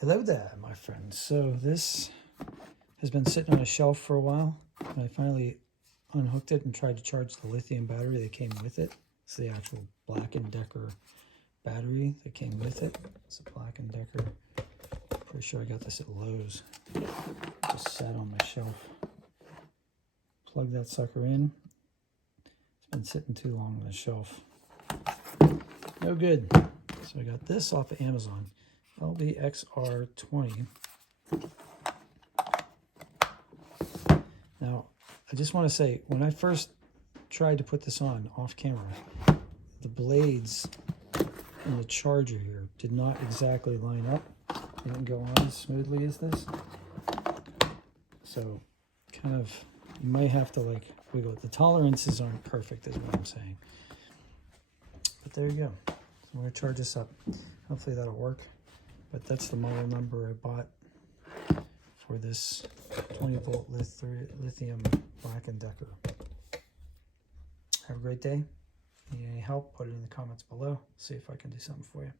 Hello there, my friends. So this has been sitting on a shelf for a while, and I finally unhooked it and tried to charge the lithium battery that came with it. It's the actual Black & Decker battery that came with it. It's a Black & Decker. Pretty sure I got this at Lowe's. Just sat on my shelf. Plug that sucker in. It's been sitting too long on the shelf. No good. So I got this off of Amazon. LBXR20. Now, I just want to say, when I first tried to put this on off camera, the blades and the charger here did not exactly line up. They didn't go on as smoothly as this. So, kind of, you might have to like wiggle it. The tolerances aren't perfect, is what I'm saying. But there you go. So I'm going to charge this up. Hopefully that'll work. But that's the model number I bought for this 20-volt lithium Black & Decker. Have a great day. Need any help, put it in the comments below. See if I can do something for you.